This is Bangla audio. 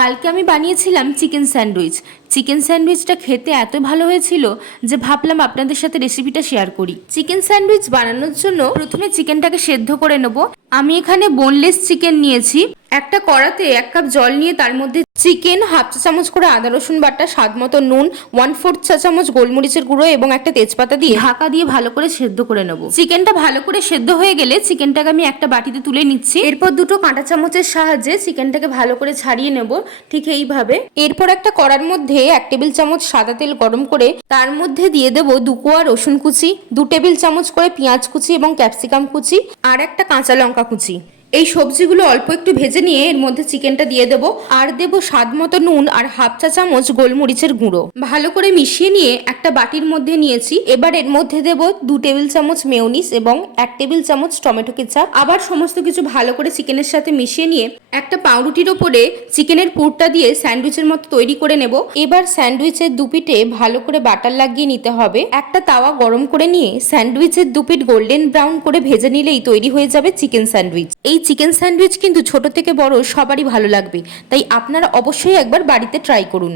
কালকে আমি বানিয়েছিলাম চিকেন স্যান্ডউইচ। চিকেন স্যান্ডউইচটা খেতে এত ভালো হয়েছিল যে ভাবলাম আপনাদের সাথে রেসিপিটা শেয়ার করি। চিকেন স্যান্ডউইচ বানানোর জন্য প্রথমে চিকেনটাকে সেদ্ধ করে নেব। আমি এখানে বোনলেস চিকেন নিয়েছি। একটা কড়াতে 1 কাপ জল নিয়ে তার মধ্যে চিকেন, হাফ চা চামচ করে আদা রসুন বাটা, স্বাদ মতো নুন, 1/4 চা চামচ গোলমরিচের গুঁড়ো এবং একটা তেজপাতা দিয়ে ঢাকা দিয়ে ভালো করে সেদ্ধ করে নেব। চিকেনটা ভালো করে সেদ্ধ হয়ে গেলে চিকেনটাকে আমি একটা বাটিতে তুলে নিচ্ছি। এরপর দুটো কাঁটা চামচের সাহায্যে চিকেনটাকে ভালো করে ছাড়িয়ে নেব, ঠিক এইভাবে। এরপর একটা কড়ার মধ্যে 1 টেবিল চামচ সাদা তেল গরম করে তার মধ্যে দিয়ে দেব 2 কোয়া রসুন কুচি, 2 টেবিল চামচ করে পেঁয়াজ কুচি এবং ক্যাপসিকাম কুচি, আর একটা কাঁচা লঙ্কা কুচি। এই সবজিগুলো অল্প একটু ভেজে নিয়ে এর মধ্যে চিকেনটা দিয়ে দেবো, আর দেবো স্বাদ মতো নুন আর হাফ চা চামচ গোলমরিচের গুঁড়ো। ভালো করে মিশিয়ে নিয়ে একটা বাটির মধ্যে নিয়েছি। এবার এর মধ্যে দেবো 2 টেবিল চামচ মেয়োনিজ এবং 1 টেবিল চামচ টমেটো কেচাপ। আবার সমস্ত কিছু ভালো করে চিকেনের সাথে মিশিয়ে নিয়ে একটা পাউরুটির ওপরে চিকেনের পুরটা দিয়ে স্যান্ডউইচের মতো তৈরি করে নেব। এবার স্যান্ডউইচের দুপিঠে ভালো করে বাটার লাগিয়ে নিতে হবে। একটা তাওয়া গরম করে নিয়ে স্যান্ডউইচের দুপিঠ গোল্ডেন ব্রাউন করে ভেজে নিলেই তৈরি হয়ে যাবে চিকেন স্যান্ডউইচ। এই চিকেন স্যান্ডউইচ কিন্তু ছোট থেকে বড় সবারই ভালো লাগবে, তাই আপনারা অবশ্যই একবার বাড়িতে ট্রাই করুন।